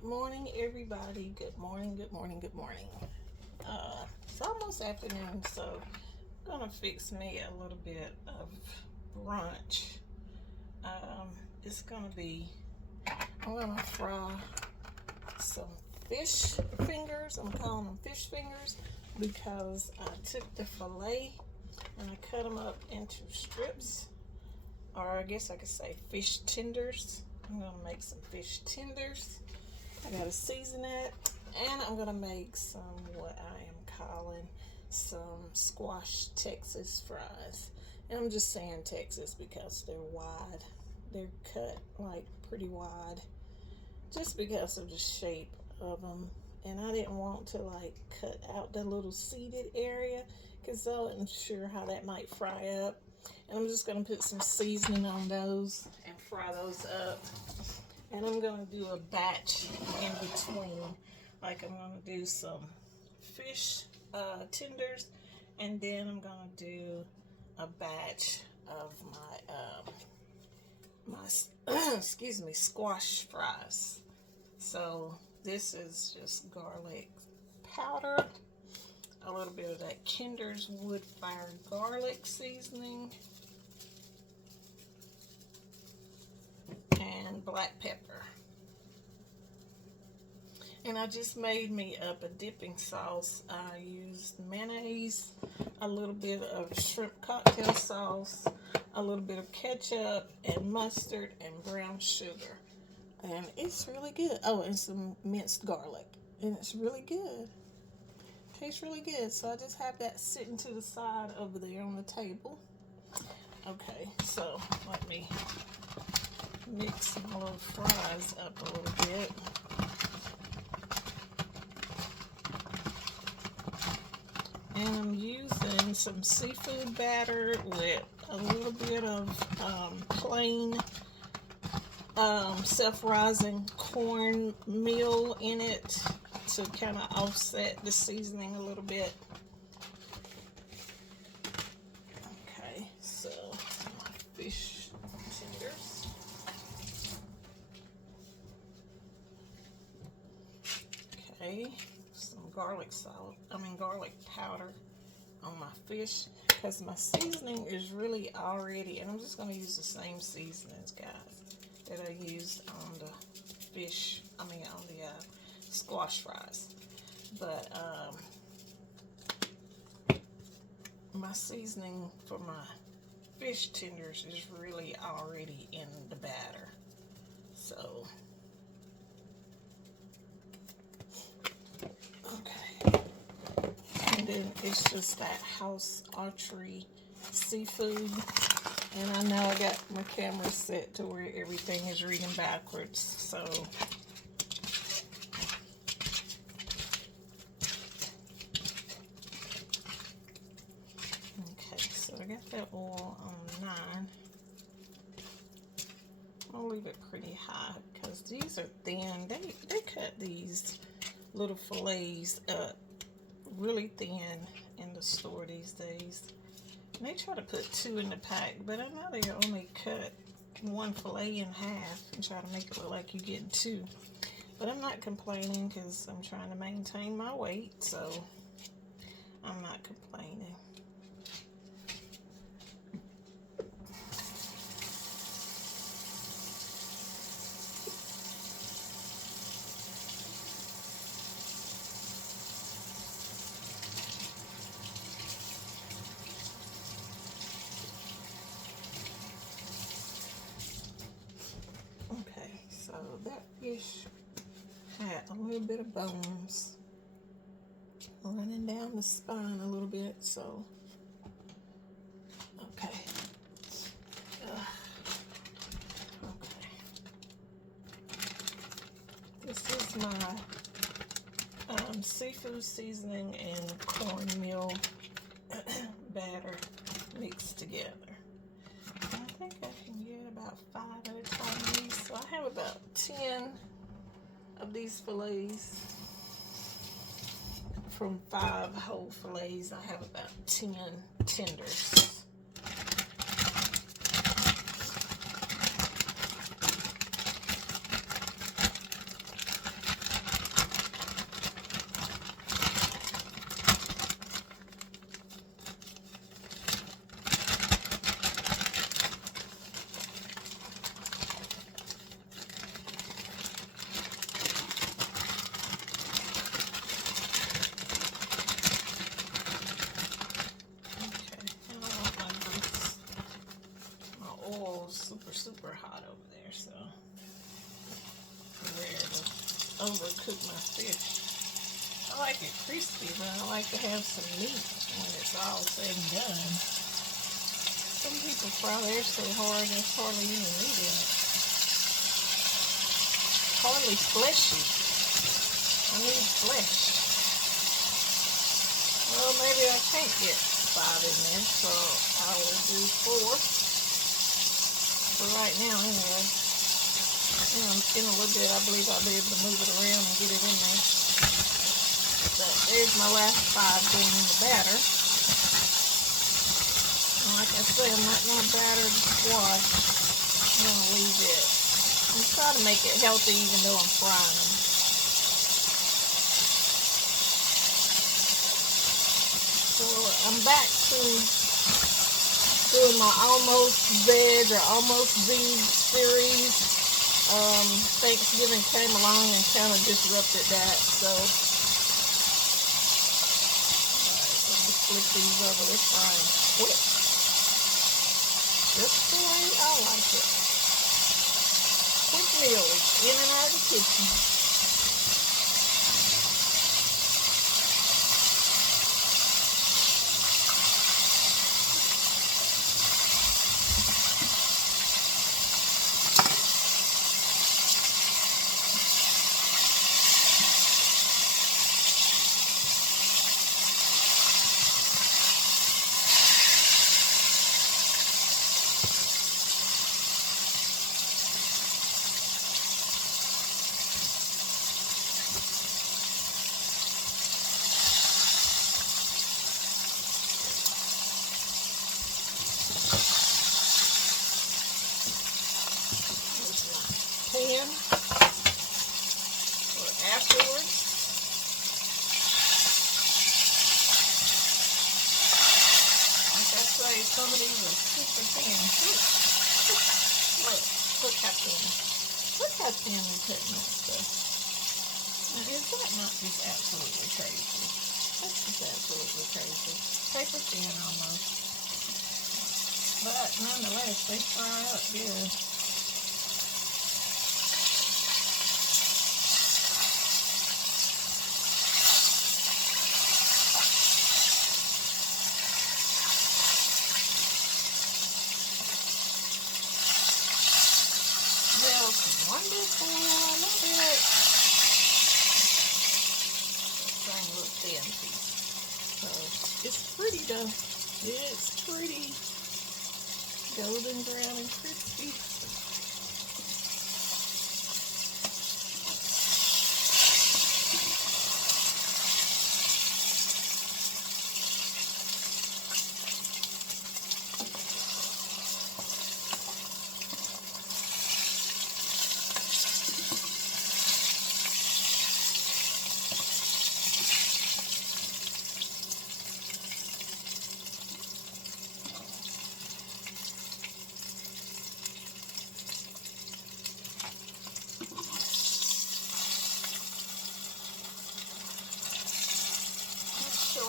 Good morning, everybody. Good morning, good morning, good morning. It's almost afternoon, so I'm gonna fix me a little bit of brunch. It's gonna be, I'm gonna fry some fish fingers. I'm calling them fish fingers because I took the filet and I cut them up into strips, or I guess I could say fish tenders. I'm gonna make some fish tenders. I gotta season it, and I'm gonna make some what I am calling some squash Texas fries. And I'm just saying Texas because they're wide. They're cut like pretty wide, just because of the shape of them. And I didn't want to like cut out the little seeded area because I wasn't sure how that might fry up. And I'm just gonna put some seasoning on those and fry those up. And I'm going to do a batch in between. Like I'm going to do some fish tenders, and then I'm going to do a batch of my excuse me, squash fries. So this is just garlic powder, a little bit of that Kinder's wood fire garlic seasoning, and black pepper. And I just made me up a dipping sauce. I used mayonnaise, a little bit of shrimp cocktail sauce, a little bit of ketchup and mustard and brown sugar. And it's really good. Oh, and some minced garlic. And it's really good. Tastes really good. So I just have that sitting to the side over there on the table. Okay, so let me mix my little fries up a little bit. And I'm using some seafood batter with a little bit of plain self-rising cornmeal in it to kind of offset the seasoning a little bit. Okay, so my fish tenders. Okay, some garlic powder on my fish because my seasoning is really already, and I'm just going to use the same seasonings, guys, that I used on the fish, on the squash fries. But my seasoning for my fish tenders is really already in the batter. So okay, and then it's just that House Archery seafood. And I know I got my camera set to where everything is reading backwards, so okay, so I got that oil on 9. I'll leave it pretty high because these are thin. They cut these little fillets up really thin in the store these days. And they try to put 2 in the pack, but I know they only cut one fillet in half and try to make it look like you're getting 2. But I'm not complaining because I'm trying to maintain my weight, so I'm not complaining. Okay, so that fish had a little bit of bones running down the spine a little bit, so okay. Okay. This is my seafood seasoning and cornmeal batter mixed together. I think I can get about 5 at a time. So I have about 10 of these fillets. From 5 whole fillets, I have about 10 tenders. overcook my fish. I like it crispy, but I like to have some meat when it's all said and done. Some people fry theirs so hard there's hardly any meat in it. Hardly fleshy. I need flesh. Well, maybe I can't get 5 in there, so I will do 4. For right now, anyway. In a little bit, I believe I'll be able to move it around and get it in there. But there's my last 5 going in the batter. And like I say, I'm not going to batter the squash. I'm going to leave it. I'm trying to make it healthy even though I'm frying them. So I'm back to doing my almost veg or almost veg series. Thanksgiving came along and kind of disrupted that. So, alright, let me flip these over. They're frying quick. Just the way I like it. Quick meals in and out of the kitchen. Pan for afterwards. Like I say, some of these are super thin. Look how thin. Look how thin we're cutting that stuff. Now, is that not just absolutely crazy? That's just absolutely crazy. Paper thin almost. But nonetheless, they fry up good. Wonderful, I love it. Just trying a little thin piece. So it's pretty though. It's pretty golden brown and crispy.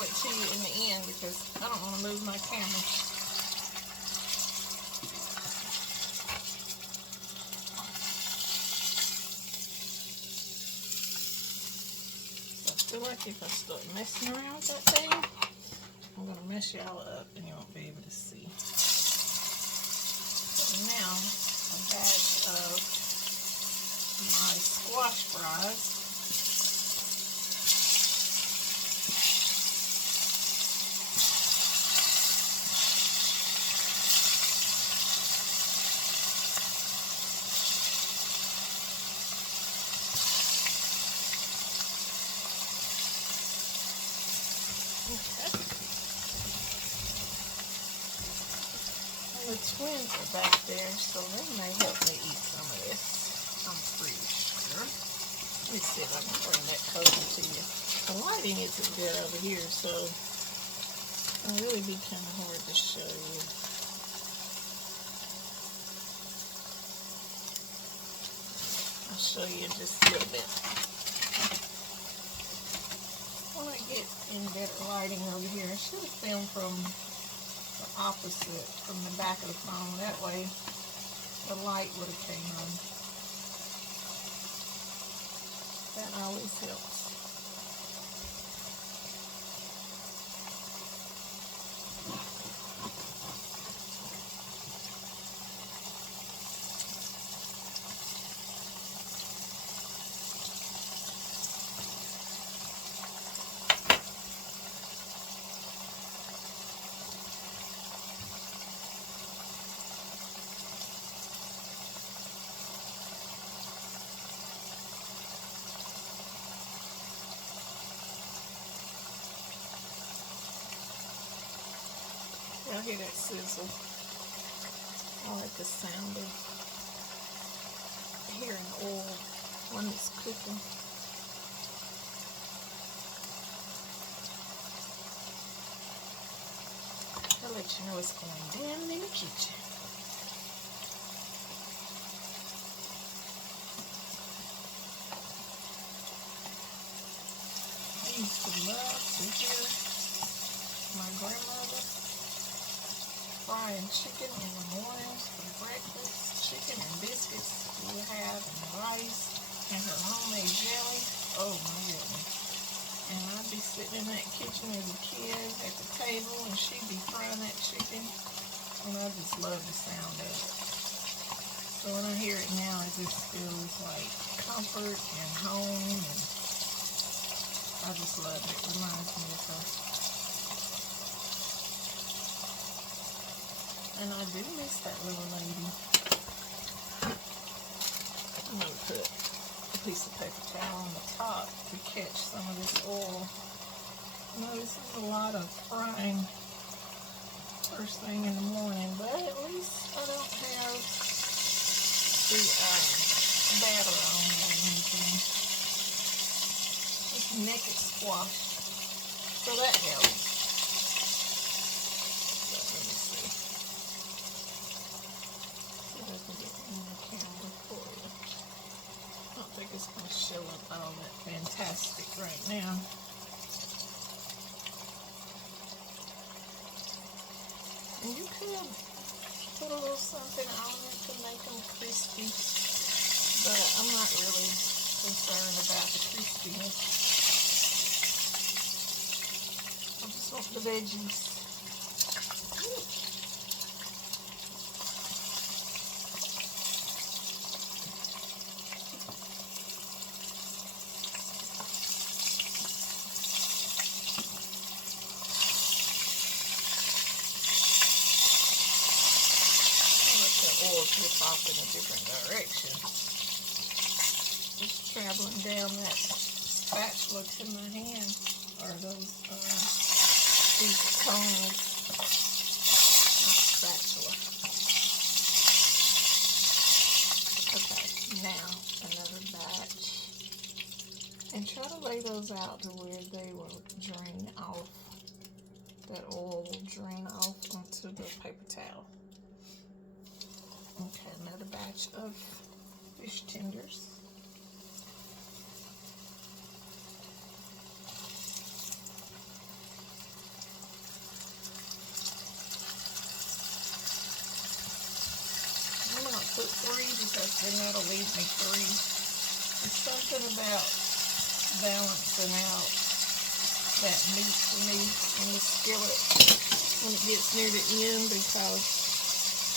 To you in the end because I don't want to move my camera. So I feel like if I start messing around with that thing, I'm going to mess y'all up and you won't be able to see. So now a batch of my squash fries. The twins are back there, so they may help me eat some of this. I'm pretty sure. Let me see if I can bring that closer to you. The lighting isn't good over here, so it'll really be kind of hard to show you. I'll show you in just a little bit. When I get in better lighting over here, I should have filmed from opposite from the back of the phone. That way the light would have came on. That always helps. Y'all hear that sizzle? I like the sound of hearing oil when it's cooking. I'll let you know it's going down in the kitchen. I used to love to hear my grandmother frying chicken in the mornings for breakfast. Chicken and biscuits we would have, and rice, and her homemade jelly. Oh my goodness. And I'd be sitting in that kitchen as a kid at the table, and she'd be frying that chicken, and I just love the sound of it. So when I hear it now, it just feels like comfort and home, and I just love it. It reminds me of her. And I do miss that little lady. I'm going to put a piece of paper towel on the top to catch some of this oil. Now this is a lot of frying first thing in the morning, but at least I don't have the batter on or anything. It's naked squash, so that helps. Let me see. See if I can get in the camera for you. I don't think it's going to show up all that fantastic right now. And you could put a little something on it to make them crispy, but I'm not really concerned about the crispiness. I just want the veggies. Oil drip off in a different direction. Just traveling down that spatula to my hand, or these cones. Spatula. Okay, now another batch, and try to lay those out to where they will drain off. That oil will drain off onto the paper towel. Okay, another batch of fish tenders. I'm going to put 3 because then that'll leave me 3. It's something about balancing out that meat for me in the skillet when it gets near the end, because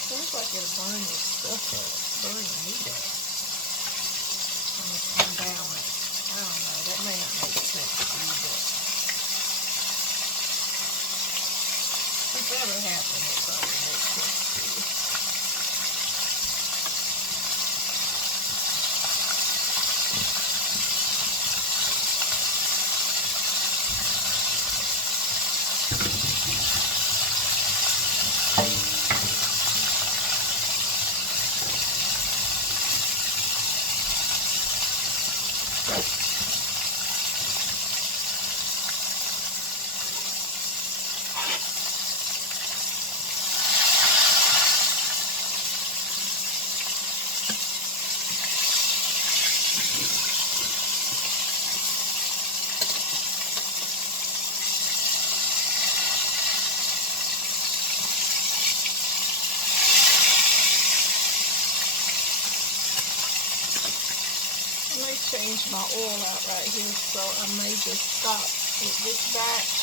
it seems like it'll burn your stuff up, burn your meat up. And it's unbalanced. I don't know, that may not make sense to you, but if it's ever happened, it probably makes sense to you. change my oil out right here, so I may just stop with this batch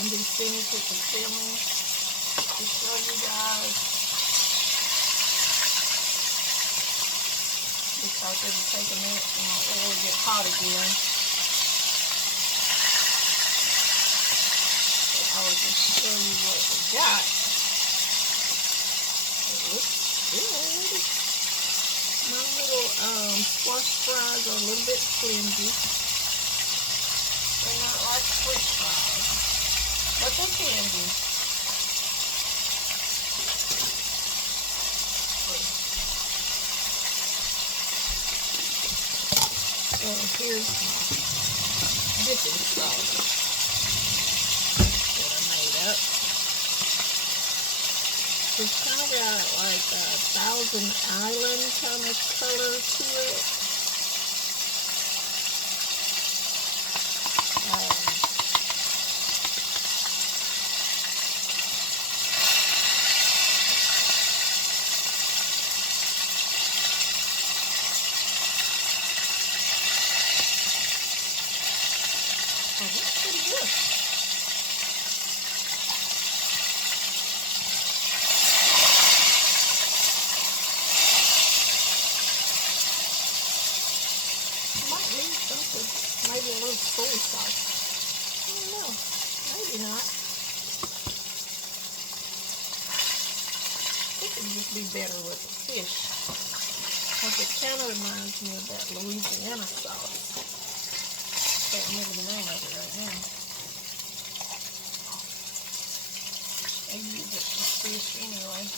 and be finished with the filming to show you guys, because it'll take a minute for my oil to get hot again. So I will just show you what we got. It looks good. My little squash fries are a little bit flimsy. They're not like French fries, but they can be. So here's my dipping sauce that I made up. It's kind of got like a Thousand Island kind of color to it. Oh, that's pretty good. Might need something, maybe a little soy sauce. I don't know, maybe not. It could just be better with the fish, because it kind of reminds me of that Louisiana sauce. Can't remember the name of it right now. I use it for fish anyway.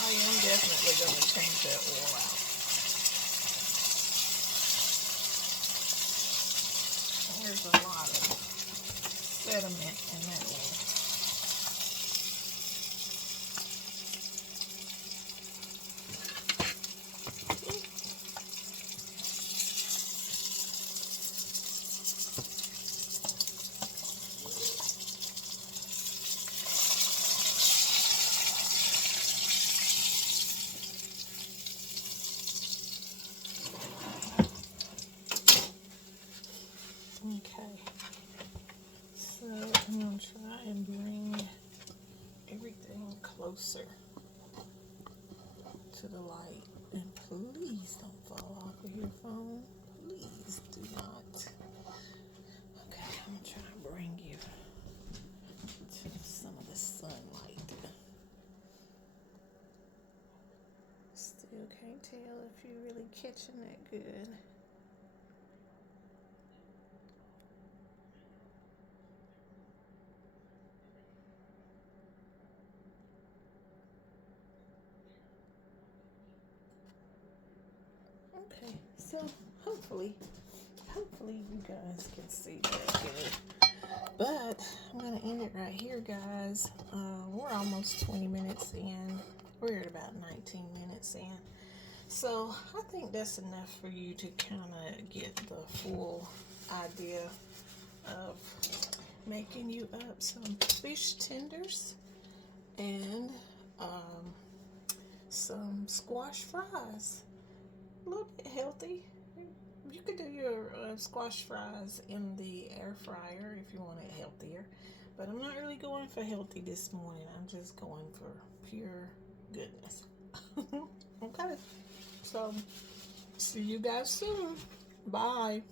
I am definitely going to change that oil out. There's a lot of sediment in that oil. Okay, so I'm going to try and bring everything closer to the light. And please don't fall off of your phone. Please do not. Okay, I'm going to try and bring you to some of the sunlight. Still can't tell if you're really catching that good. Okay, so hopefully you guys can see that good. But I'm going to end it right here, guys. We're almost 20 minutes in. We're at about 19 minutes in. So I think that's enough for you to kind of get the full idea of making you up some fish tenders and some squash fries. A little bit healthy. You could do your squash fries in the air fryer if you want it healthier. But I'm not really going for healthy this morning. I'm just going for pure goodness. Okay. So, see you guys soon. Bye.